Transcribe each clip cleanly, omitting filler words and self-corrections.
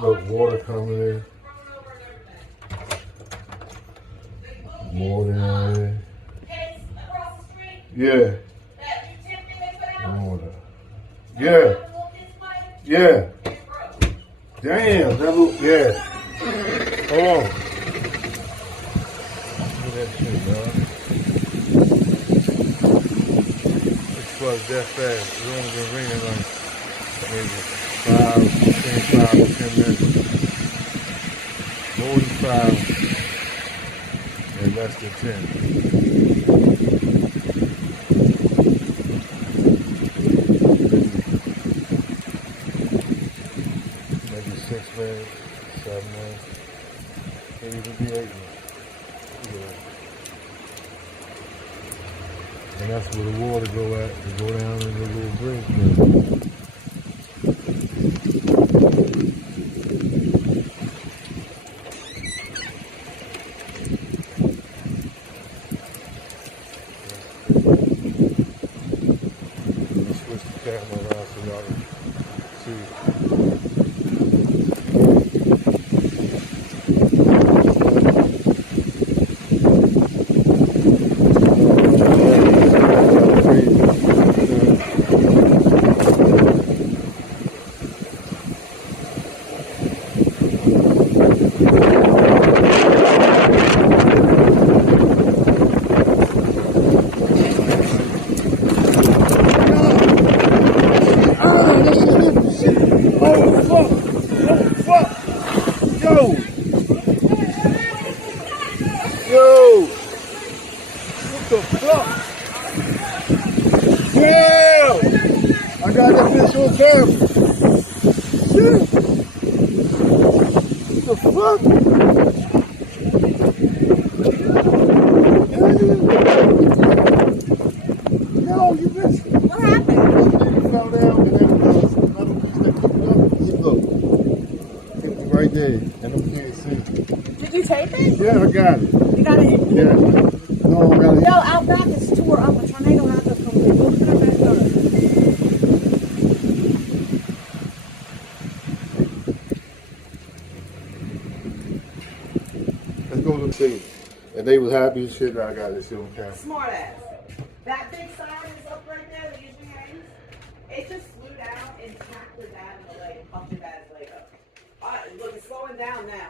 Look, water coming in. More than that. Yeah. Water. Yeah. Yeah. Damn, that look, yeah. Hold on. Look at that shit, man. It floods that fast. It's only been raining like maybe 5 to 10 minutes. More than 5 and less than 10. Maybe 6 minutes, 7 minutes, maybe even be 8 minutes. Yeah. And that's where the water go at. It go down in the little bridge. Switch the camera around so y'all can see. Yo! What the fuck? Yeah! I got that bitch on camera. Shit! What the fuck? Yo, you missed it. What happened? You fell down and then the metal piece that picked you up. Look. It was right there. And them can't see. Did you tape it? Yeah, I got it. You got it? Yeah. No, I got it. No, out back is tore up. A tornado had to come through. Go put it back on. Let's go to the thing. And they was happy as shit that I got this shit on camera. Smart ass. That big sign is up right there that usually hangs. It just flew down and tapped her dad in the leg and pumped her dad's leg up. Look, it's slowing down now.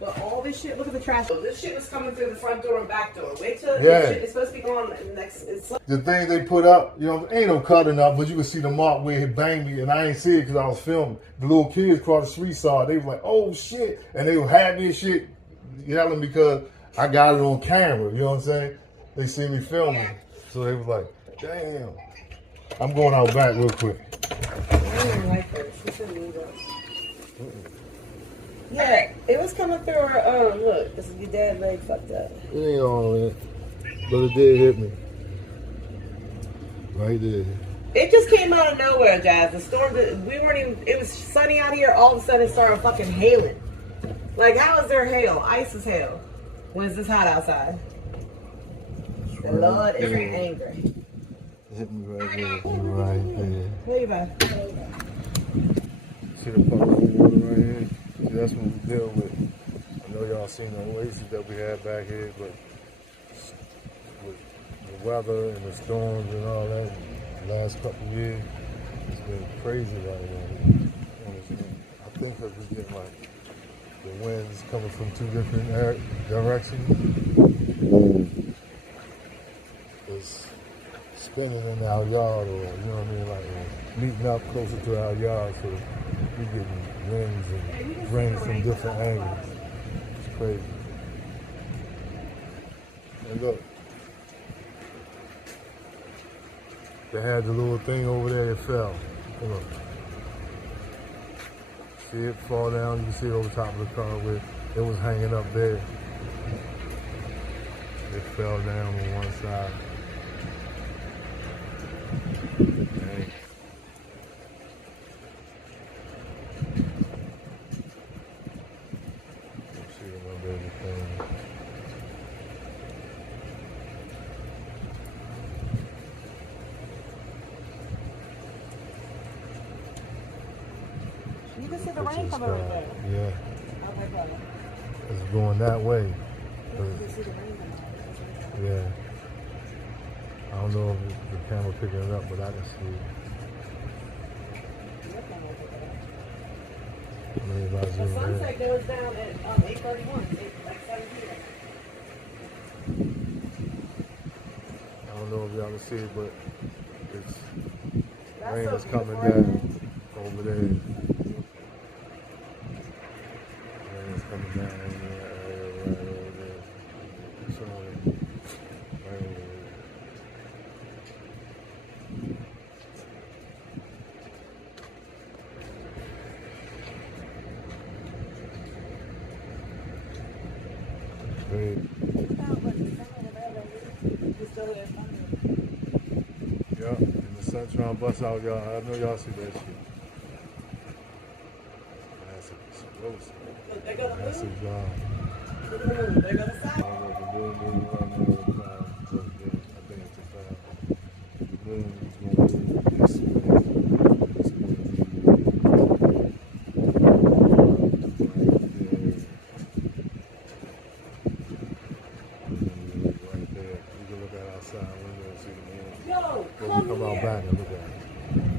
But all this shit, look at the trash. This shit was coming through the front door and back door. Wait till this shit is supposed to be going next. The thing they put up, you know, ain't no cutting up, but you can see the mark where he banged me, and I ain't see it because I was filming. The little kids across the street saw it. They was like, oh shit. And they were happy as shit, yelling because I got it on camera, you know what I'm saying? They see me filming. So they was like, damn. I'm going out back real quick. I don't like this. This is illegal. Yeah, it was coming through her, look, this is your dad's leg fucked up. It ain't all in it, but it did hit me. Right there. It just came out of nowhere, Jazz. The storm, we weren't even, it was sunny out here, all of a sudden it started fucking hailing. Like, how is there hail? Ice is hail. When it's this hot outside. The Lord is angry. Hit me right there. Right there. Where you at? See the puddle of water right here? See, that's what we deal with. I know y'all seen the oasis that we had back here, but with the weather and the storms and all that, the last couple of years, it's been crazy right now. I think because we're getting like the winds coming from 2 different directions. It's spinning in our yard, or you know what I mean, like meeting up closer to our yard, so we getting winds and rain from different angles. It's crazy. And look, they had the little thing over there, it fell. Look. See it fall down, you can see it over top of the car where it was hanging up there. It fell down on one side. Dang. See my baby thing. You can see the rain rain coming right there. Yeah. Okay, brother. It's going that way. You can see the rain coming out. Yeah. I don't know if the camera picking it up, but I can see it. I mean, if I The zoom in. sunset goes down at 8:31, like 7 p.m. I don't know if y'all can see it, but it's That's rain so is coming beautiful. down over there. Rain is coming down in that area right over there. So, right over there. Great. Yeah, and the sun trying to bust out, y'all. I know y'all see that shit. That's explosive. Look, there go the That's a moon. job. Look at the moon. There go the I sun. don't know if the moon moving right now or the cloud. But I think it's a cloud. The moon is going to move this way. It's going to be right there. You can look out outside window and see the moon. Yo, But we come come out here. back and look at it.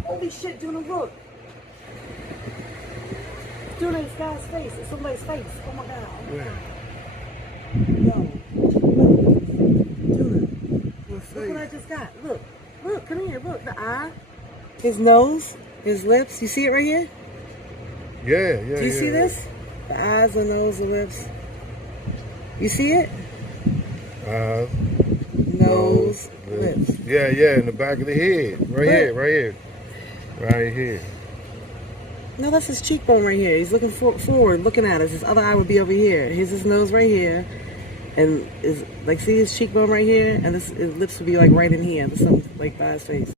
Holy shit, Juna, look. Juna, it's God's face. It's somebody's face. Oh my God. Where? Yo. Juna, What look what I face? just got. Look. Look, come here. Look, the eye. His nose. His lips. You see it right here? Yeah, yeah. Do you see yeah. this? The eyes, the nose, the lips. You see it? Nose, lips. Yeah, yeah, in the back of the head. Right here, right here. Right here. No, that's his cheekbone right here. He's looking forward, looking at us. His other eye would be over here. Here's his nose right here. And is like, see his cheekbone right here? And his lips would be like right in here. There's something like by his face.